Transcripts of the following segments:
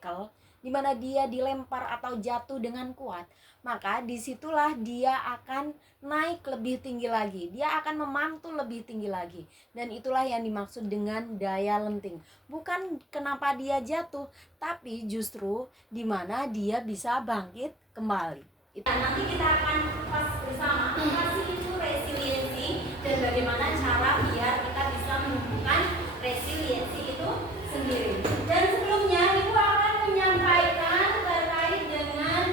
obstacle, di mana dia dilempar atau jatuh dengan kuat, maka disitulah dia akan naik lebih tinggi lagi, dia akan memantul lebih tinggi lagi. Dan itulah yang dimaksud dengan daya lenting. Bukan kenapa dia jatuh, tapi justru di mana dia bisa bangkit kembali. Nanti kita akan pas bersama apa sih itu resiliensi dan bagaimana cara biar kita bisa menumbuhkan resiliensi itu sendiri. Dan sebelumnya Ibu akan menyampaikan terkait dengan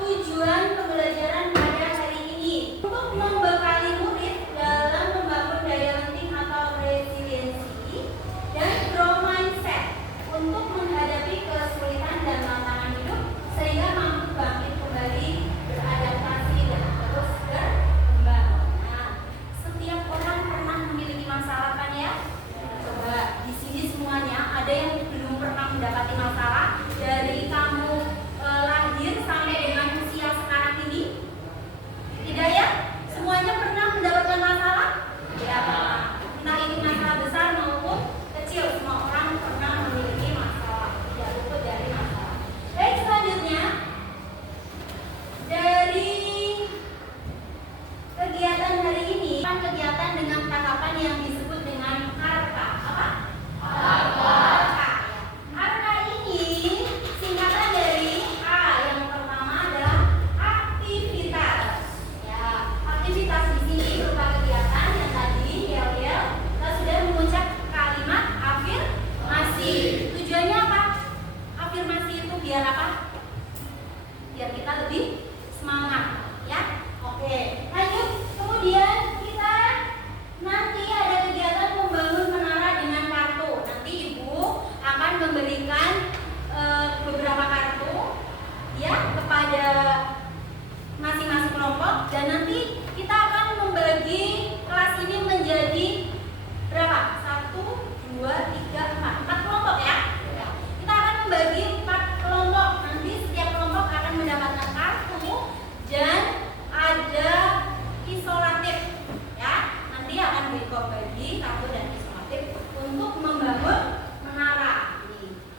tujuan pembelajaran pada hari ini untuk membekali murid dalam membangun daya lenting atau resiliensi dan grow mindset untuk menghadapi kesulitan dan tantangan hidup sehingga mampu bangkit kembali, beradaptasi dan terus berkembang. Nah, setiap orang pernah memiliki masalah kan ya? Coba di sini semuanya ada yang belum pernah mendapati masalah dari kamu lahir sampai dengan usia sekarang ini? Tidak ya? Semuanya pernah mendapatkan masalah? Ya pernah. Entah itu masalah besar maupun kecil, semua orang pernah memiliki masalah, tidak luput dari masalah. Baik, selanjutnya dari kegiatan hari ini, kegiatan dengan tahapan yang disebut dengan ARKA. Apa? ARKA. ARKA ini singkatan dari A, yang pertama adalah aktivitas. Ya, aktivitas di sini berupa kegiatan yang tadi yel-yel kita sudah mengucap kalimat afirmasi. Tujuannya apa? Afirmasi itu biar apa? Biar kita lebih semangat, ya. Oke, lanjut. Kemudian kita nanti ada kegiatan membangun menara dengan kartu. Nanti Ibu akan memberikan beberapa kartu ya kepada masing-masing kelompok, dan nanti kita akan membagi kelas ini menjadi berapa? 1, 2, 3, 4 kelompok ya. Kita akan membagi 4 kelompok. Nanti setiap kelompok akan mendapatkan kartu dan ada isolatif ya. Nanti akan dibagi kartu dan isolatif untuk membangun menara.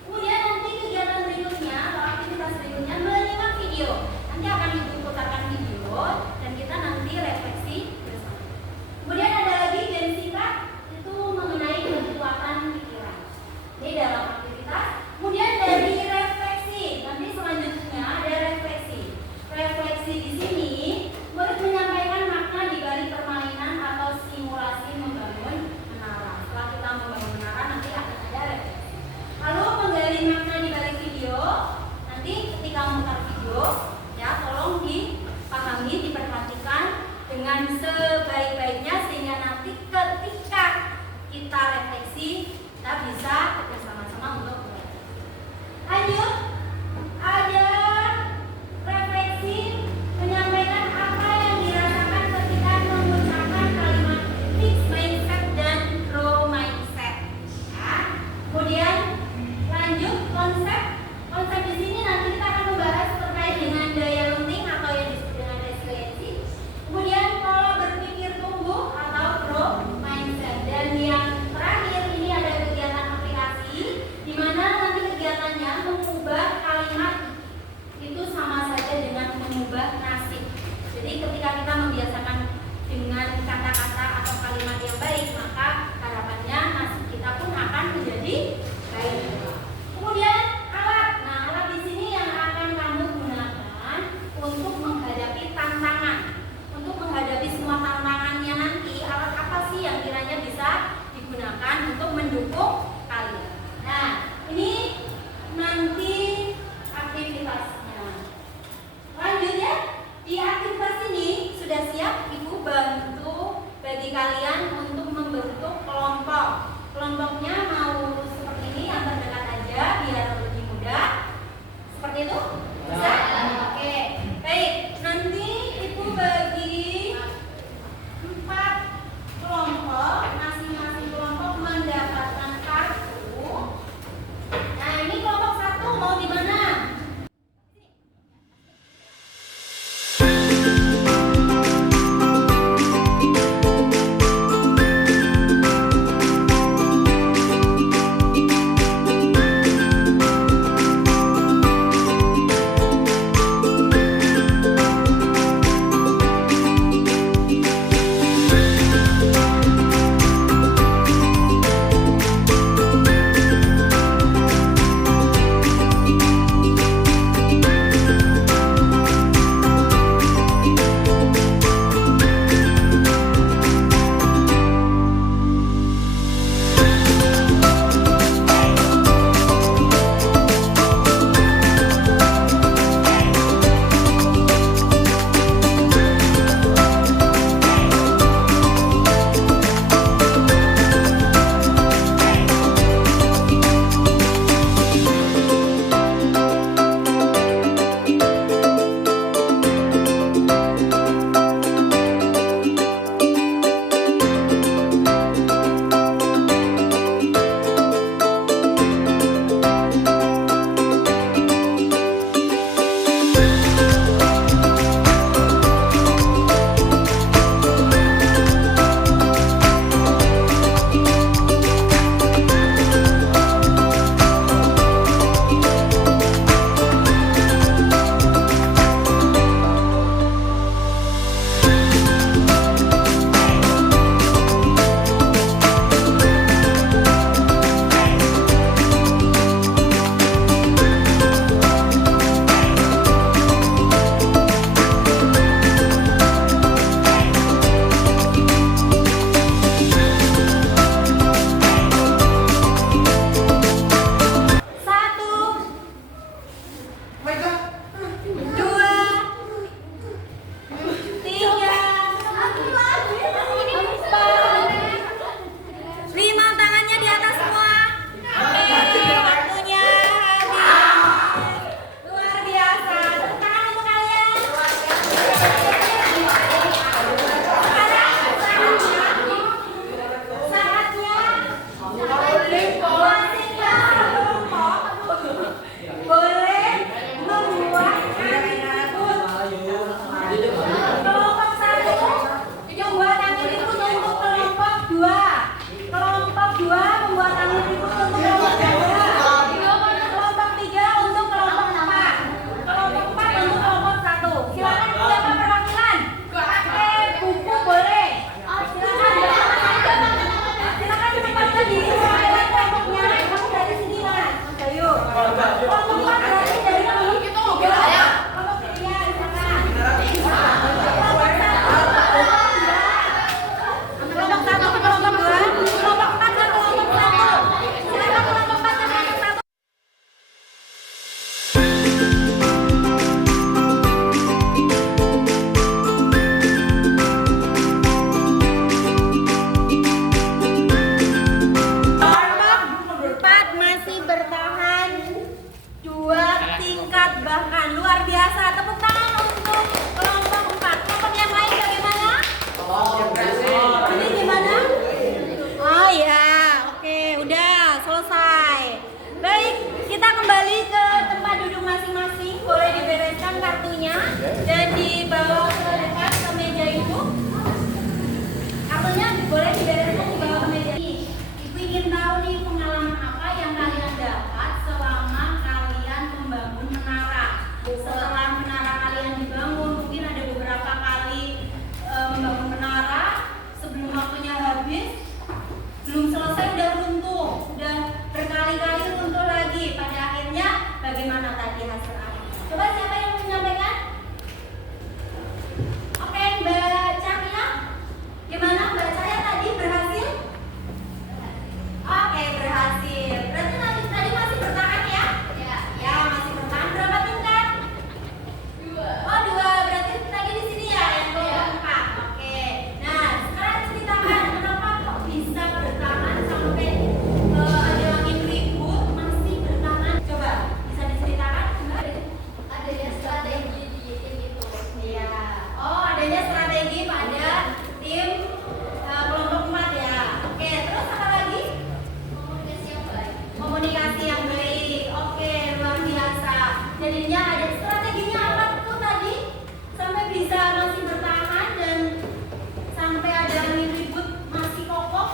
Kemudian nanti kegiatan berikutnya atau aktivitas berikutnya menyimak video. Nanti akan Ibu putarkan video dan kita nanti refleksi bersama. Kemudian ada lagi game singkat, itu mengenai kekuatan pikiran. Ini dalam aktivitas. Kemudian dari refleksi, nanti selanjutnya ada refleksi. Refleksi di sini murid menyampaikan makna di balik permainan atau simulasi membangun menara. Setelah kita membangun menara, nanti akan ada boleh dibereskan di bawah meja. Ibu ingin tahu nih pengalaman apa yang kalian dapat selama kalian membangun menara. Setelah menara kalian dibangun, mungkin ada beberapa kali membangun menara, sebelum waktunya habis, belum selesai udah runtuh, udah berkali-kali runtuh lagi. Pada akhirnya bagaimana tadi hasil akhirnya? Coba siapa yang menyampaikan? Oke, Mbak Cahya. Gimana Mbak Cahya tadi berhasil? Oke, berhasil. Berarti tadi masih bertahan ya? Ya, masih bertahan. Berapa tingkat? 2. Oh, 2. Berarti tadi di sini ya yang keempat. Oke. Nah, sekarang ceritakan kenapa kok bisa bertahan sampai ada angin ribut masih bertahan. Coba bisa diceritakan? Adanya strategi di tim itu. Iya. Oh, adanya strategi pada tim kelompok 4 ya. Oke, terus apa lagi? Komunikasi yang baik. Oke, luar biasa. Jadinya ada strateginya apa tuh tadi? Sampai bisa masih bertahan dan sampai ada angin ribut masih kokoh.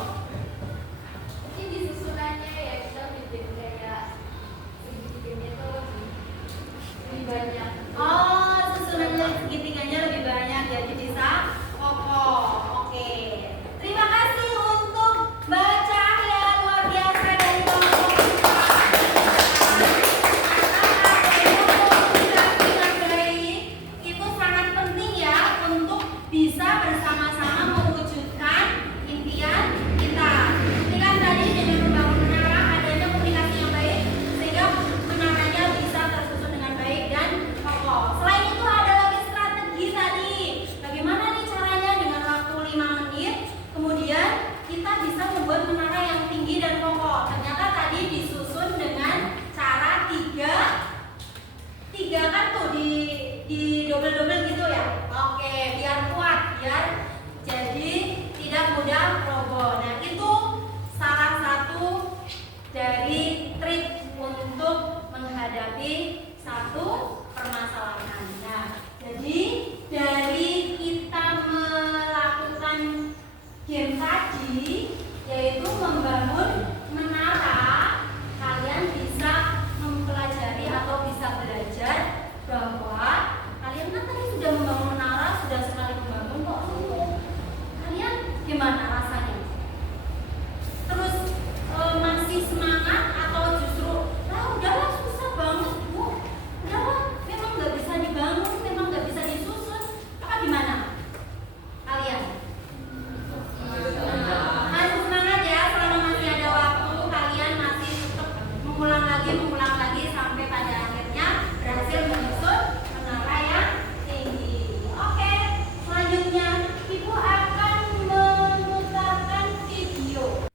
Mungkin di susunannya ya, kita bikin kayak segitiga tuh lebih banyak. Oh, susunannya segitiganya lebih banyak jadi bisa kokoh. Oke. Terima kasih untuk Mbak Cahya, luar biasa dari kelompok komunikasi yang baik itu sangat penting ya untuk bisa bersama-sama mewujudkan impian kita. Ini kan tadi dengan membangun menara adanya komunikasi yang baik sehingga menaranya bisa tersusun dengan baik dan kokoh. Selain itu ada lagi strategi tadi. Bagaimana nih caranya dengan waktu 5 menit kemudian kita bisa membuat menara yang tinggi dan kokoh. Ternyata tadi disusun dengan cara tiga kan tuh di double gitu ya. Oke, biar kuat, biar jadi tidak mudah roboh. Nah, itu salah satu dari trik untuk menghadapi satu permasalahan. Nah, jadi dari kita melakukan game tadi yaitu membangun menara, kalian bisa mempelajari atau bisa belajar bahwa kalian kan tadi sudah membangun menara, sudah sekali membangun kok runtuh. Kalian gimana rasanya? Terus masih semangat atau justru udahlah susah banget Bu, udahlah memang nggak bisa dibangun, memang nggak bisa disusun, apa gimana kalian? Masih semangat ya, selama masih ada waktu kalian masih tetap mengulang lagi sampai pada akhirnya berhasil menyusun menara yang tinggi. Oke, selanjutnya Ibu akan memutarkan video.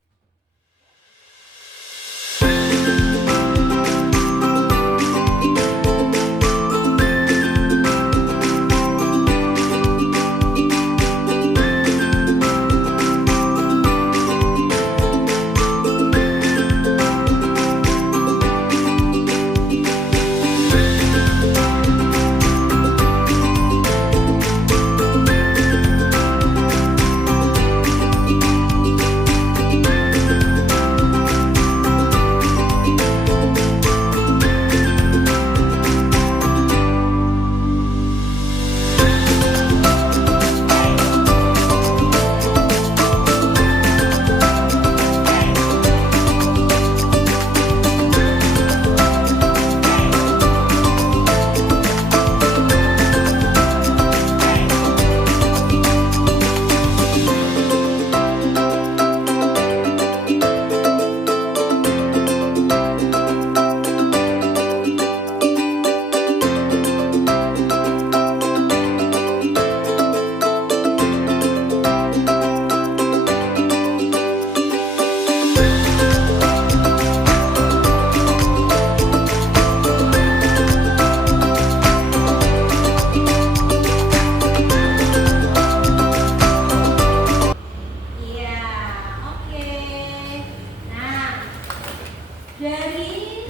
Dari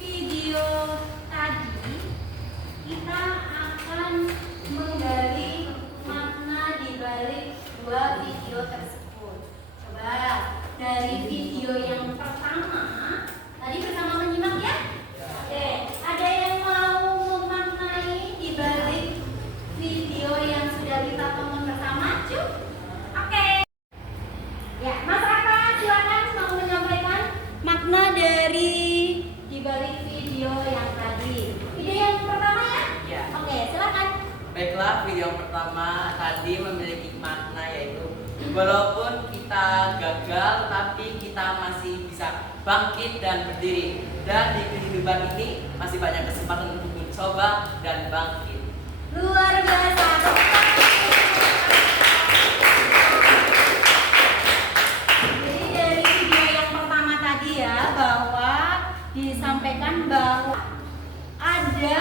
video tadi kita akan menggali makna di balik dua video tersebut. dari video yang pertama. Tadi bersama menyimak ya? Oke, ada yang mau memaknai di balik video yang sudah kita tonton bersama? Cuk? Oke. Ya, Mas Raka silakan mau menyampaikan makna dari di balik video yang tadi. Video yang pertama ya? Ya. Oke, silakan. Baiklah, video yang pertama tadi memiliki makna yaitu walaupun kita gagal tapi kita masih bisa bangkit dan berdiri, dan di kehidupan ini masih banyak kesempatan untuk mencoba dan bangkit. Luar biasa. Jadi dari video yang pertama tadi ya, bahwa disampaikan bahwa ada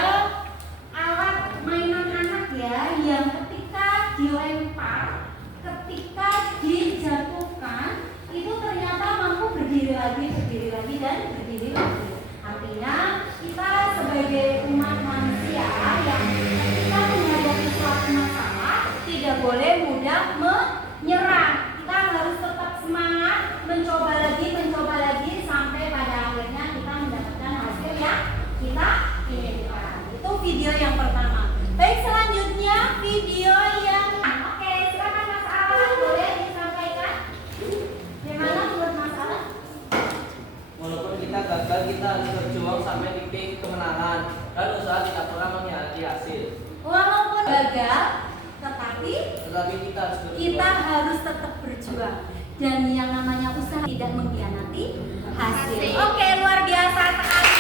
alat mainan anak ya yang ketika dilempar, ketika dijatuhkan itu ternyata mampu berdiri lagi dan berdiri lagi. Artinya kita sebagai umat manusia yang ketika menghadapi suatu masalah tidak boleh mudah menyerah. Kita harus tetap semangat, mencoba lagi sampai pada akhirnya kita mendapatkan hasil yang kita inginkan. Itu video yang pertama. Baik, selanjutnya video yang oke, silakan Mas Alan, boleh disampaikan gimana menurut Mas Alan? Walaupun kita gagal, kita harus berjuang sampai titik kemenangan dan usaha tidak pernah mengkhianati hasil. Walaupun gagal, Tetapi kita harus berjuang. kita harus tetap berjuang, dan yang namanya usaha tidak mengkhianati hasil. Oke, luar biasa sekali.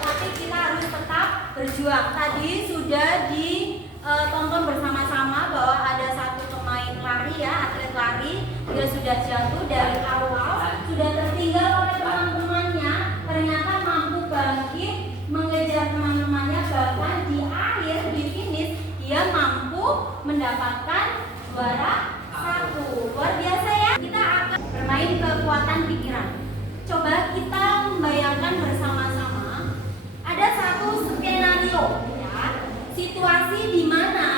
Tapi kita harus tetap berjuang. Tadi sudah ditonton bersama-sama bahwa ada satu pemain lari ya, atlet lari, dia sudah jatuh dari awal, sudah tertinggal oleh teman-temannya, ternyata mampu bangkit mengejar teman-temannya, bahkan di akhir, di finish dia mampu mendapatkan juara 1. Luar biasa ya. Kita akan bermain kekuatan pikiran. Coba kita membayangkan bersama-sama ada satu skenario ya, situasi di mana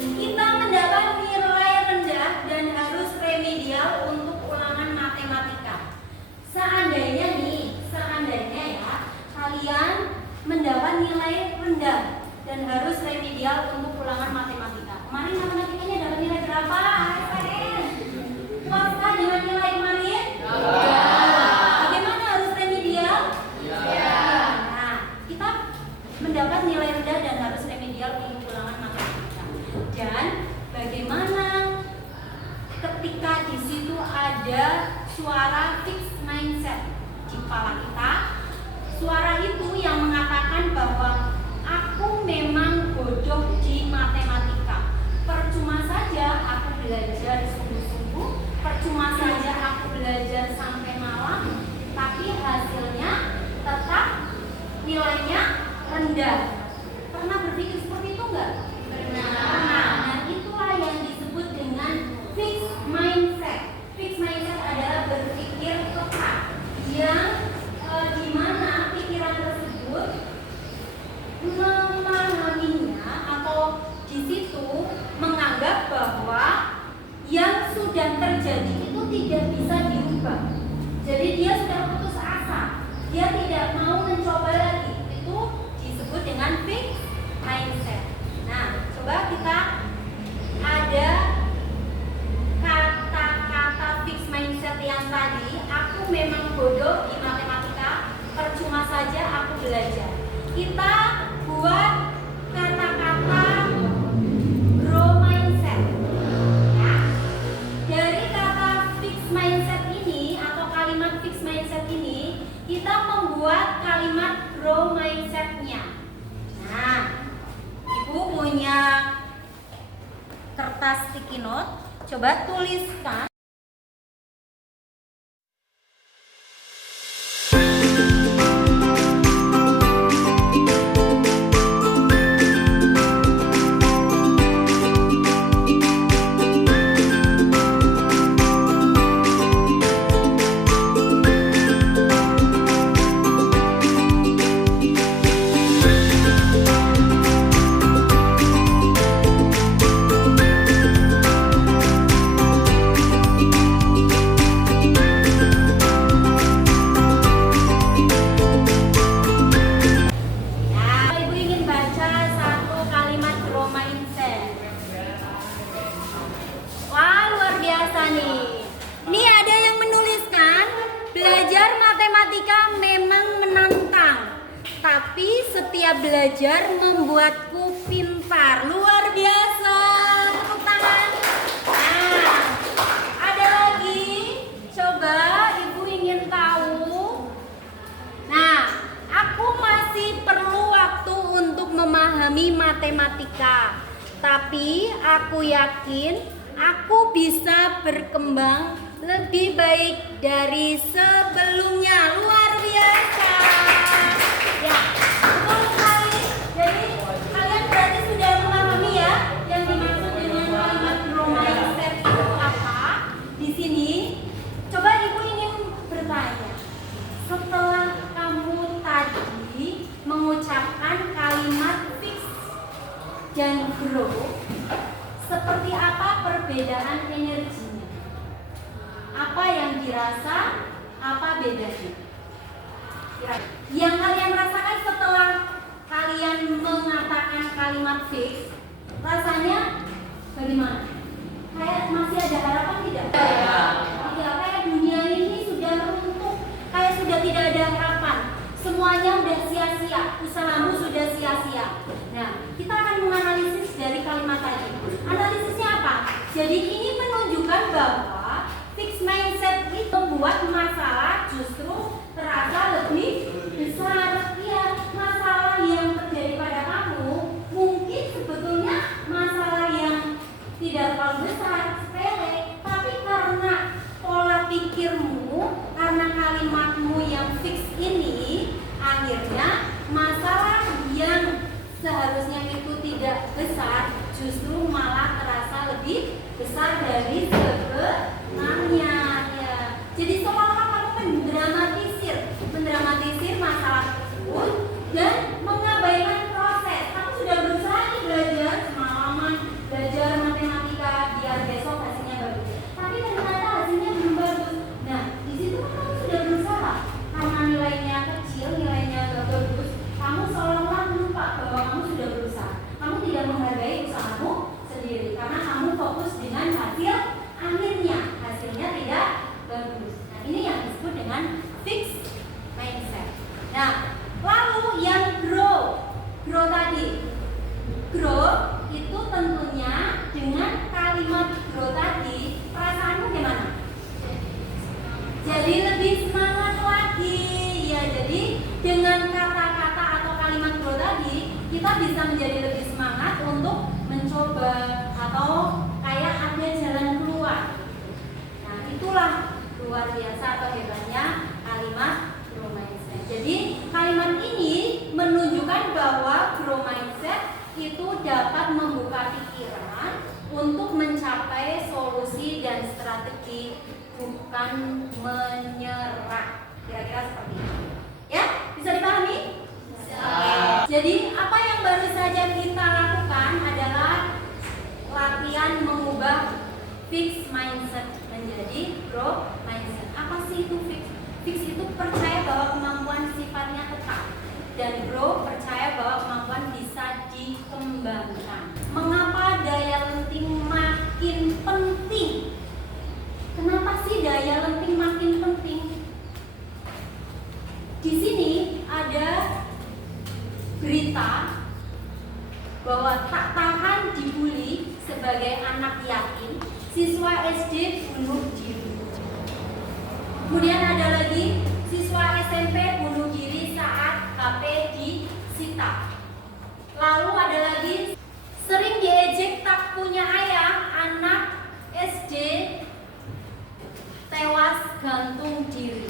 kita mendapat nilai rendah dan harus remedial untuk ulangan matematika. Seandainya ya, kalian mendapat nilai rendah dan harus remedial untuk ulangan matematika. Kemarin matematikanya dapat nilai berapa? ASN? Puaskah dengan nilai kemarin? Ya. Bagaimana harus remedial? Ya. Nah, kita mendapat nilai rendah dan harus remedial untuk ulangan matematika. Dan bagaimana ketika di situ ada suara fixed mindset di kepala kita? Suara itu yang mengatakan bahwa aku memang bodoh di matematika. Percuma saja aku belajar sungguh-sungguh, percuma saja aku belajar sampai malam, tapi hasilnya tetap nilainya rendah. Pernah berpikir seperti itu enggak? Pernah. Nah, itulah yang disebut dengan fixed mindset. Fixed mindset adalah berpikir tetap yang di mana pikiran tersebut memahaminya atau di situ menganggap bahwa yang sudah terjadi itu tidak bisa dirubah. Jadi dia sudah putus asa, dia tidak mau mencoba lagi. Itu disebut dengan fixed mindset. Nah, coba kita ada kata-kata fixed mindset yang tadi. Aku memang bodoh di matematika, percuma saja aku belajar. Kita buat kata-kata grow mindset ya. Dari kata fixed mindset ini atau kalimat fixed mindset ini, kita membuat kalimat grow mindsetnya. Nah, Ibu punya kertas sticky note, coba tuliskan nih? Nih ada yang menuliskan, belajar matematika memang menantang, tapi setiap belajar membuatku pintar. Luar biasa. Tepuk tangan. Nah, ada lagi. Coba Ibu ingin tahu. Nah, aku masih perlu waktu untuk memahami matematika, tapi aku yakin aku bisa berkembang lebih baik dari sebelumnya. Luar biasa. Ya, betul sekali. Jadi kalian berarti sudah memahami ya yang dimaksud dengan kalimat grow mindset itu apa? Di sini, coba Ibu ingin bertanya. Setelah kamu tadi mengucapkan kalimat fix dan grow, seperti apa perbedaan energinya? Apa yang dirasa, apa bedanya? Yang kalian rasakan setelah kalian mengatakan kalimat fix, rasanya bagaimana? Kayak masih ada harapan tidak? Tidak, kayak dunia ini sudah runtuh, kayak sudah tidak ada harapan. Semuanya sudah sia-sia, usahamu sudah sia-sia. Nah, kita akan menganalisis dari kalimat tadi. Analisisnya apa? Jadi ini menunjukkan bahwa fixed mindset itu membuat masalah justru terasa lebih besar. Ya, masalah yang terjadi pada kamu mungkin sebetulnya masalah yang tidak terlalu besar, sepele, tapi karena pola pikirmu, karena kalimatmu yang fix ini, akhirnya masalah yang seharusnya itu tidak besar justru malah terasa lebih besar dari sebenarnya. Ya. Jadi seolah-olah kamu mendramatisir masalah tersebut dan mengabaikan proses. Kamu sudah berusaha nih belajar semalaman, belajar matematika biar besok hasilnya bagus. Tapi ternyata hasilnya belum bagus. Nah, di situ kan kamu sudah berusaha. Karena nilainya kecil, nilainya gak bagus, kamu seolah-olah lupa bahwa kamu sudah berusaha. Kamu tidak menghargai usahamu sendiri karena kamu fokus dengan hasil akhirnya. Hasilnya tidak bagus. Nah, ini yang disebut dengan fixed mindset. Nah, lalu yang grow tadi. Grow itu tentunya dengan kalimat grow tadi, perasaanmu gimana? Jadi lebih semangat lagi. Ya, jadi dengan kata-kata atau kalimat grow tadi, kita bisa menjadi lebih semangat untuk mencoba atau kayak ada jalan keluar. Nah, itulah luar biasa atau hebatnya kalimat grow mindset. Jadi kalimat ini menunjukkan bahwa grow mindset itu dapat membuka pikiran untuk mencapai solusi dan strategi, bukan menyerah. Kira-kira seperti itu. Ya, bisa dipahami? Oke. Jadi apa yang baru saja kita lakukan adalah latihan mengubah fixed mindset menjadi grow mindset. Apa sih itu fix? Fix itu percaya bahwa kemampuan sifatnya tetap, dan grow percaya bahwa kemampuan bisa dikembangkan. Mengapa daya lenting makin penting? Kenapa sih daya lenting makin penting? Di sini ada berita bahwa tak tahan dibully sebagai anak yatim, siswa SD bunuh diri. Kemudian ada lagi siswa SMP bunuh diri saat HP disita. Lalu ada lagi sering diejek tak punya ayah, anak SD tewas gantung diri.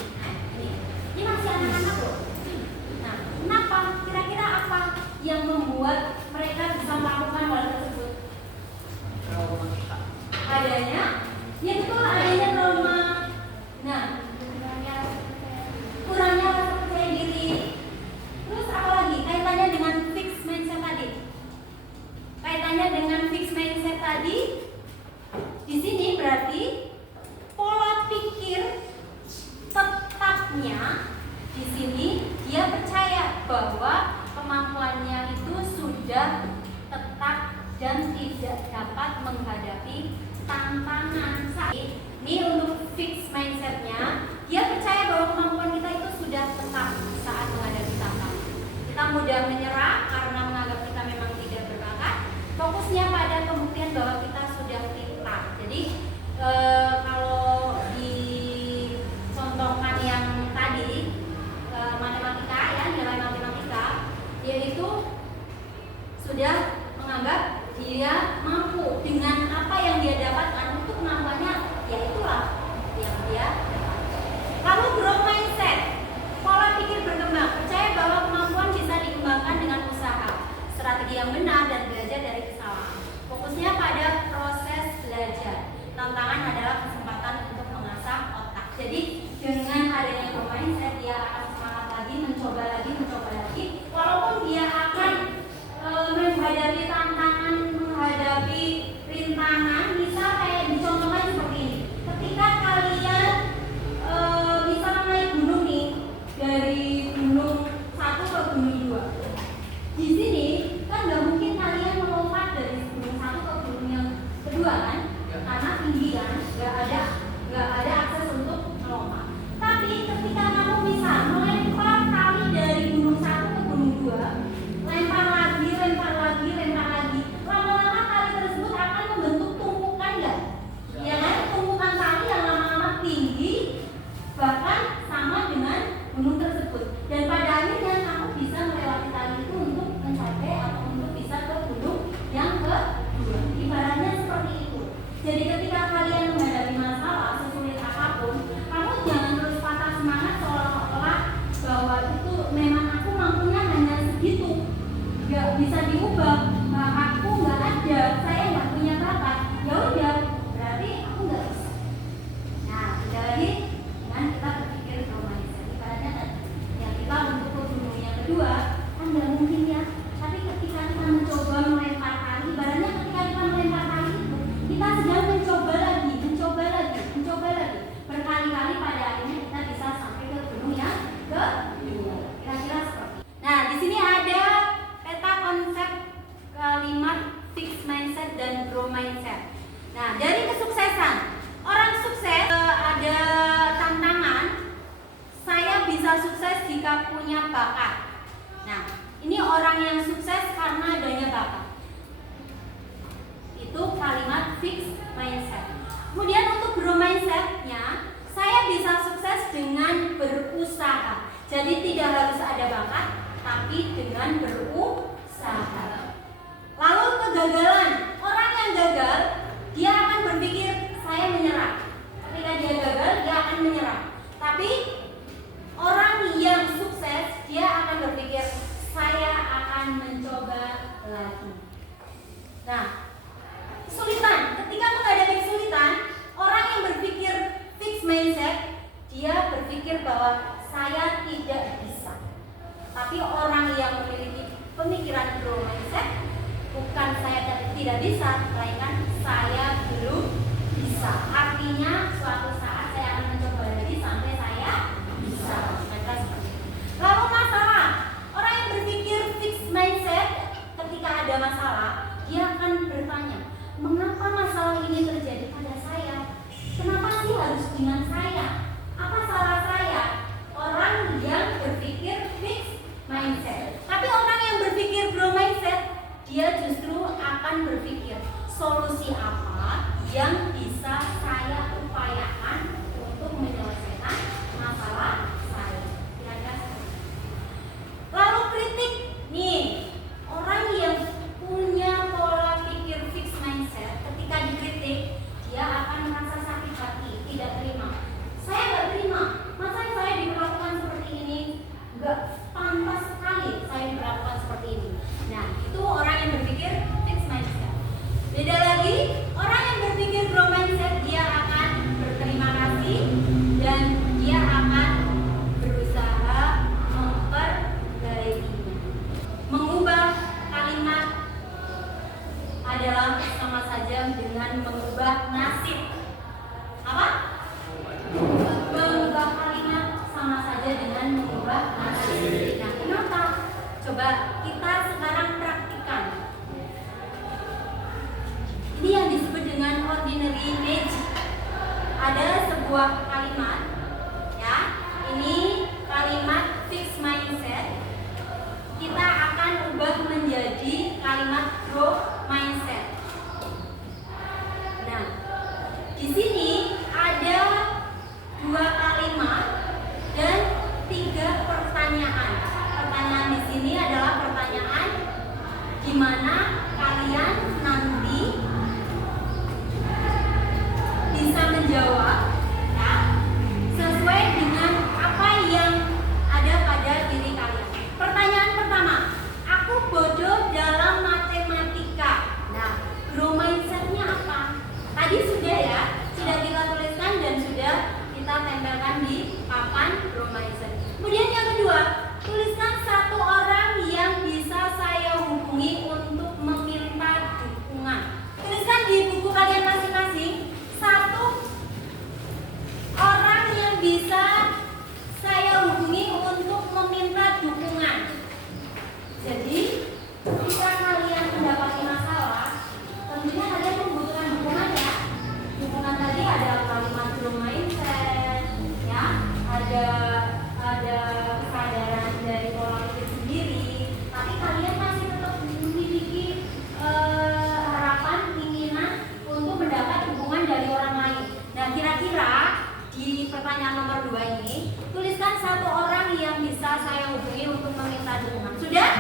Ini masih anak-anak loh. Nah, kenapa? Kira-kira apa yang membuat mereka bisa melakukan hal tersebut? Adanya, ya betul, adanya trauma. Nah, kurangnya rasa percaya diri. Terus apa lagi? Kaitannya dengan fixed mindset tadi. Di sini berarti pola pikir tetapnya di sini dia percaya bahwa kemampuannya itu sudah tetap dan tidak dapat menghadapi tantangan. dan grow mindset. Nah, dari kesuksesan orang sukses ada tantangan. Saya bisa sukses jika punya bakat. Nah, ini orang yang sukses karena adanya bakat. Itu kalimat fixed mindset. Kemudian untuk grow mindsetnya, saya bisa sukses dengan berusaha. Jadi tidak harus ada bakat, tapi dengan berusaha. Lalu kegagalan, orang yang gagal dia akan berpikir saya menyerah. Ketika dia gagal dia akan menyerah. Tapi orang yang sukses dia akan berpikir saya akan mencoba lagi. Nah, kesulitan, ketika menghadapi kesulitan, orang yang berpikir fixed mindset dia berpikir bahwa saya tidak bisa. Tapi orang yang memiliki pemikiran grow mindset, bukan saya tidak bisa, melainkan saya belum bisa. Artinya suatu saat saya akan mencoba lagi sampai saya bisa. Maka seperti itu. Lalu masalah, orang yang berpikir fixed mindset ketika ada masalah, dia akan bertanya, mengapa masalah ini terjadi pada saya? Kenapa sih harus dengan saya? Apa salah saya? Orang yang berpikir fixed mindset. Tapi orang yang berpikir grow mindset, dia justru akan berpikir solusi apa yang bisa saya upayakan untuk menyelesaikan masalah saya. Lalu kritik, nih orang yang punya pola pikir fixed mindset, ketika dikritik dia akan merasa sakit hati, tidak terima. Saya nggak terima, masa saya diperlakukan seperti ini? Nggak pantas sekali saya diperlakukan seperti ini. Nah, itu orang yang berpikir fixed mindset. Beda lagi, orang yang berpikir grow mindset, dia akan berterima kasih dan dia akan berusaha memperbaikinya. Mengubah kalimat adalah sama saja dengan mengubah nasib. Apa? Mengubah kalimat sama saja dengan mengubah nasib. Nah, kenapa? Coba kita sekarang praktikkan. Ini yang disebut dengan ordinary magic. Ada sebuah kalimat, ya. Ini kalimat fixed mindset. Kita akan ubah menjadi kalimat grow mindset. Nah, di sini ada 2 kalimat dan 3 pertanyaan. Pertanyaan di sini adalah pertanyaan di mana kalian nanti bisa menjawab, ya, sesuai dengan apa yang ada pada diri kalian. Pertanyaan pertama, aku bodoh dalam matematika. Nah, grow mindsetnya apa? Tadi sudah ya, sudah kita tuliskan dan sudah kita tempelkan di papan grow mindset. Kemudian yang kedua, tuliskan 1 orang yang bisa saya hubungi untuk meminta dukungan. Tuliskan di buku kalian masing-masing 1 orang yang bisa saya hubungi untuk meminta dukungan. Jadi, jika kalian mendapati masalah, tentunya kalian membutuhkan dukungan, ya. Dukungan tadi ada kalimat grow mindset, ya, ada kesadaran dari pola pikir sendiri, tapi kalian masih tetap memiliki harapan, keinginan untuk mendapat dukungan dari orang lain. Nah, kira-kira di pertanyaan nomor 2 ini, tuliskan 1 orang yang bisa saya hubungi untuk meminta dukungan. Sudah?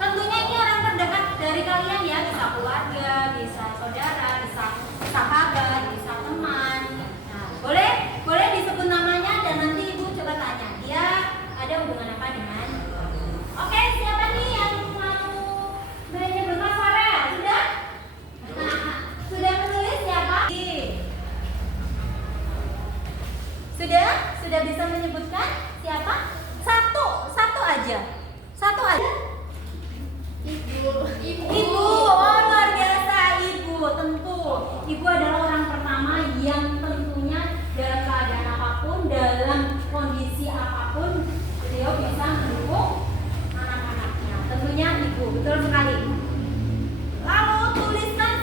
Tentunya ini orang terdekat dari kalian, ya, bisa keluarga, bisa saudara, bisa sahabat, bisa teman. Nah, boleh disebut namanya dan nanti ibu coba tanya dia ada hubungan apa dengan. Oke, siapa nih yang mau menyebutkan suara? Sudah? Nah, sudah menulis siapa? Sudah bisa menyebutkan siapa? Satu aja. Ibu, oh luar biasa ibu, tentu. Ibu adalah orang pertama yang tentunya dalam keadaan apapun, dalam kondisi apapun, beliau bisa mendukung anak-anaknya. Tentunya ibu, betul sekali. Lalu tuliskan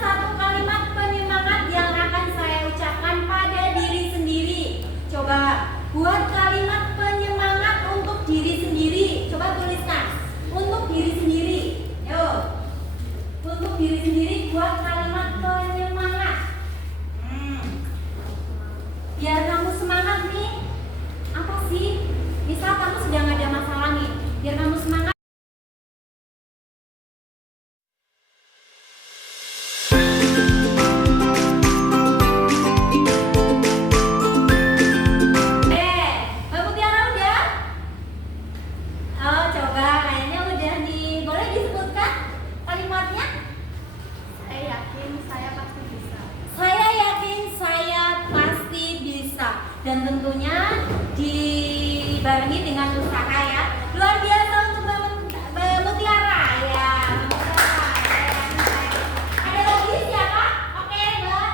dibarengi dengan usaha ya. Luar biasa untuk Mbak Mutiara ya. Ada lagi siapa? Oke Mbak.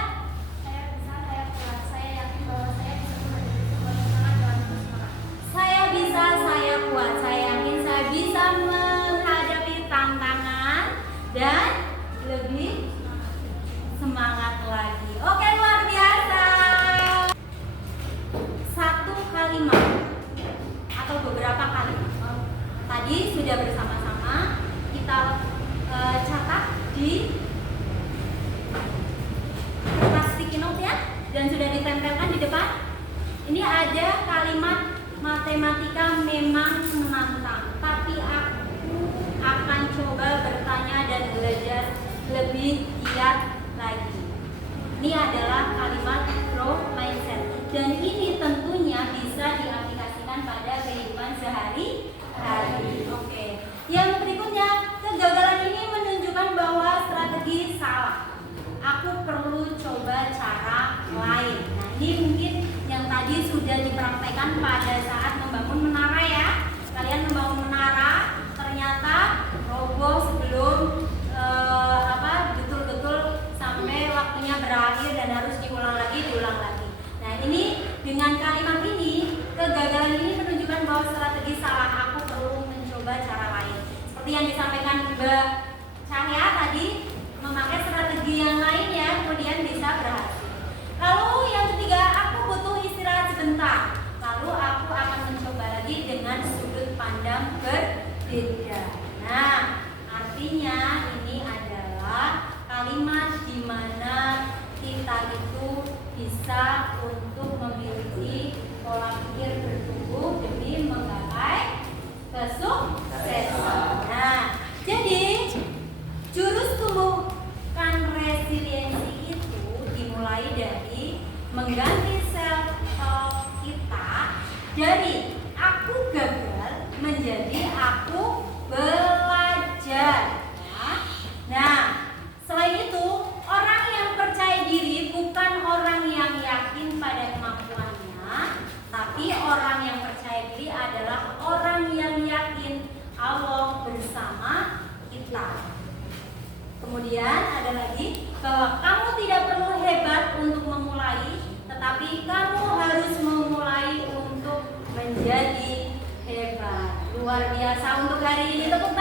Saya bisa, saya kuat. Saya yakin bahwa saya bisa menghadapi Saya bisa, saya kuat. Saya yakin saya bisa menghadapi tantangan dan lebih semangat lagi. Oke, luar biasa. Satu kalimat atau beberapa kalimat tadi sudah bersama-sama kita catat di kertas sticky note ya, dan sudah ditempelkan di depan. Ini ada kalimat matematika memang menantang, tapi aku akan coba bertanya dan belajar lebih giat lagi. Ini adalah kalimat growth mindset, dan ini tentunya bisa diaplikasikan pada kehidupan sehari-hari. Oke. Yang berikutnya, kegagalan ini menunjukkan bahwa strategi salah. Aku perlu coba cara lain. Nah, ini mungkin yang tadi sudah dipraktekkan pada saat membangun menara ya. Kalian membangun menara, ternyata roboh sebelum betul-betul sampai waktunya berakhir dan harus diulang lagi. Nah, ini dengan kalimat ini, kegagalan ini menunjukkan bahwa strategi salah. Aku perlu mencoba cara lain. Seperti yang disampaikan Mbak Cahya tadi, memakai strategi yang lain ya, kemudian bisa berhasil. Lalu yang ketiga, aku butuh istirahat sebentar. Lalu aku akan mencoba lagi dengan sudut pandang berbeda. Nah, artinya ini adalah kalimat di mana kita itu bisa untuk memiliki pola pikir bertumbuh demi menggapai kesuksesan. Nah, jadi jurus tumbuhkan resiliensi itu dimulai dari mengganti self talk kita dari aku gagal menjadi aku belajar. Nah, selain itu, orang yang percaya diri bukan orang yang yakin pada kemampuannya, tapi orang yang percaya diri adalah orang yang yakin Allah bersama kita. Kemudian ada lagi bahwa kamu tidak perlu hebat untuk memulai, tetapi kamu harus memulai untuk menjadi hebat. Luar biasa untuk hari ini. Tepuk